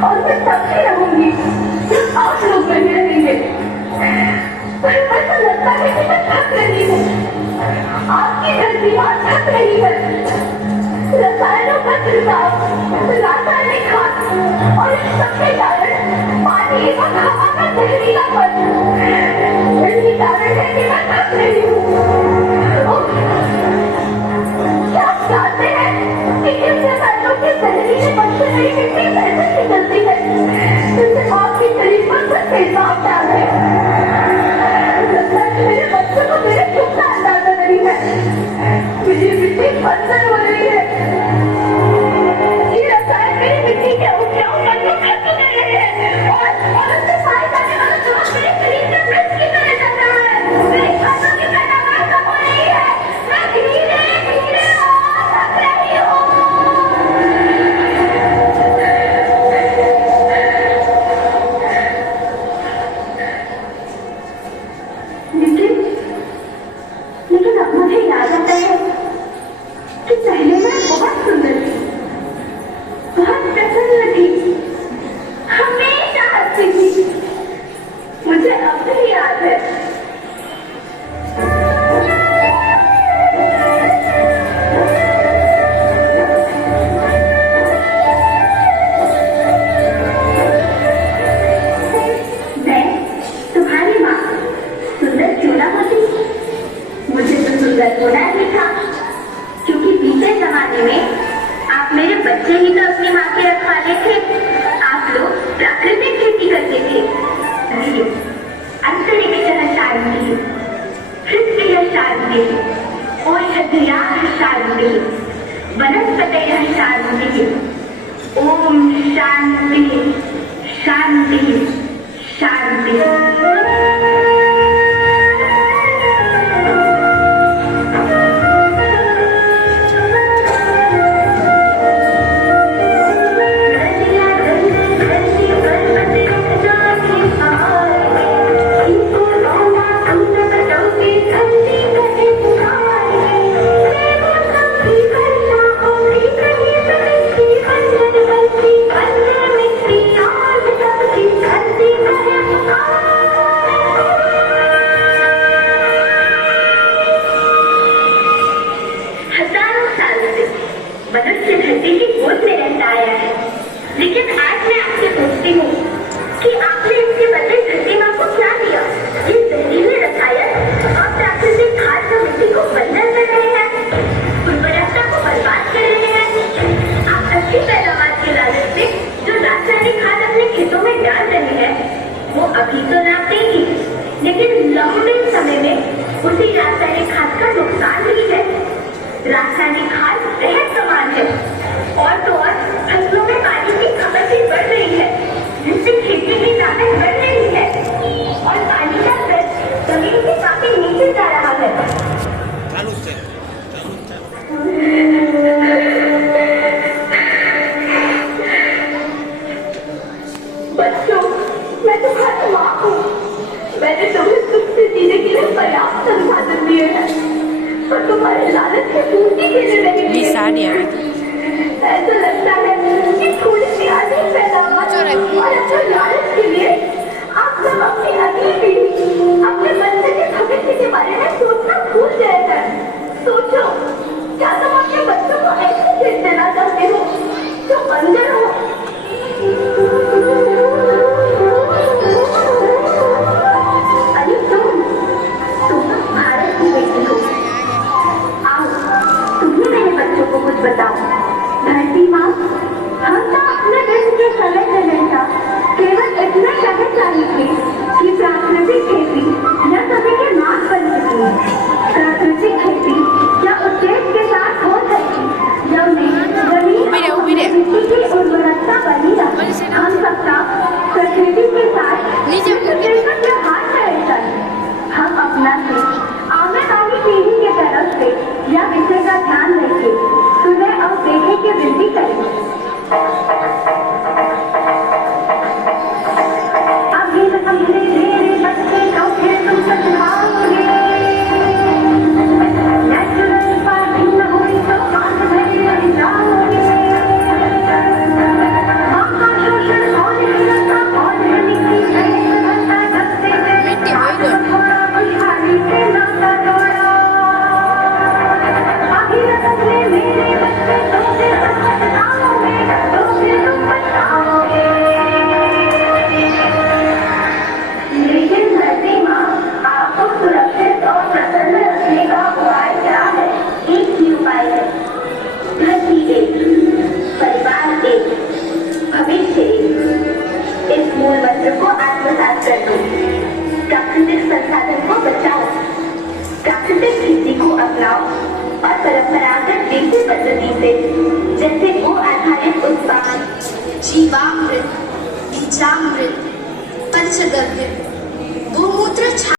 और मैं तब भी रहूंगी जब आप लोग नहीं रहेंगे। पर ऐसा लगता है कि मैं थक रही हूँ, आपकी धरती आज थक रही है। रसायनों का छिड़काव, रासायनिक खाद और इन सबके कारण पानी एवं हवा का जहरीलापन, यही कारण है कि मैं थक रही हूँ। क्या आप जानते हैं कि इन रसायनों के जहरीलेपन से मेरी मिट्टी कैसे निकलती है, जिससे आपके शरीर पर कुछ भेदभाव डाल है। मेरे बच्चों को मेरे दुख का अंदाजा नहीं है। मेरी मिट्टी बंजर हो रही है। ये रसायन मेरी मिट्टी के उपजाऊ को खत्म कर रहे हैं और उससे पाए जाने वाला नमक मेरे शरीर में मृत की तरह चल रहा है। मेरी फसलों की पैदावार कम हो रही है। मैं धीरे धीरे थक रही हूँ। लेकिन अब मुझे याद आता है कि पहले मैं बहुत सुंदर थी, बहुत प्रसन्न थी, हमेशा हंसती थी। मुझे अब भी याद है। मैं तुम्हारी माँ सुंदर क्यों ना होती, मुझे तो सुंदर होना ही था, क्योंकि बीते जमाने में आप मेरे बच्चे ही तो अपनी माँ के रखवाले थे। आप लोग प्राकृतिक खेती करते थे। अंतरिक्ष शांति, पृथ्वी शांति, औषधयः शांति, वनस्पतयः शांति। ओम शांति शांति शांति। मनुष्य धरती की गोद में रहता आया है, लेकिन आज मैं आपसे पूछती हूँ कि आपने इसके बदले धरती माँ को क्या दिया? ये जहरीले रसायन और प्राकृतिक खाद जो मिट्टी को बंजर कर रहे हैं, उर्वरकता को बर्बाद कर रहे हैं। आप अच्छी पैदावार के लालच से जो रासायनिक खाद अपने खेतों में डाल रहे हैं, वो अभी तो लाभ देगी, लेकिन लंबे समय में उसी रासायनिक खाद का नुकसान भी है। रासायनिक खाद सेहत समान है और तो और फसलों में पानी की खपत भी बढ़ रही है, जिससे खेती की लागत बढ़ रही है और पानी का स्तर जमीन के काफी नीचे जा रहा है। बच्चों, मैं तुम्हारी माँ हूँ। मैंने तुम्हें सुख से जीने के लिए पर्याप्त संसाधन दिए हैं, पर तुम्हारे लालच की पूर्ति के लिए नहीं दिए। ऐसा लगता है कि थोड़ी सी अधिक पैदावार और अपने लालच के लिए आप सब अपनी अगली पीढ़ी, अपने बच्चे के भविष्य के बारे में सोचना भूल गए हैं। सोचो, क्या तुम अपने बच्चों को ऐसे खेत देना चाहते हो जो बंजर हो? अरे तुम भारत की बेटी हो। आओ, तुम ही मेरे बच्चों को कुछ बताओ। प्राकृतिक खेती को अपनाओ और परंपरागत देसी पद्धति से जैसे गो आधारित उत्पादन, जीवामृत, बीजामृत, पंचगव्य, गोमूत्र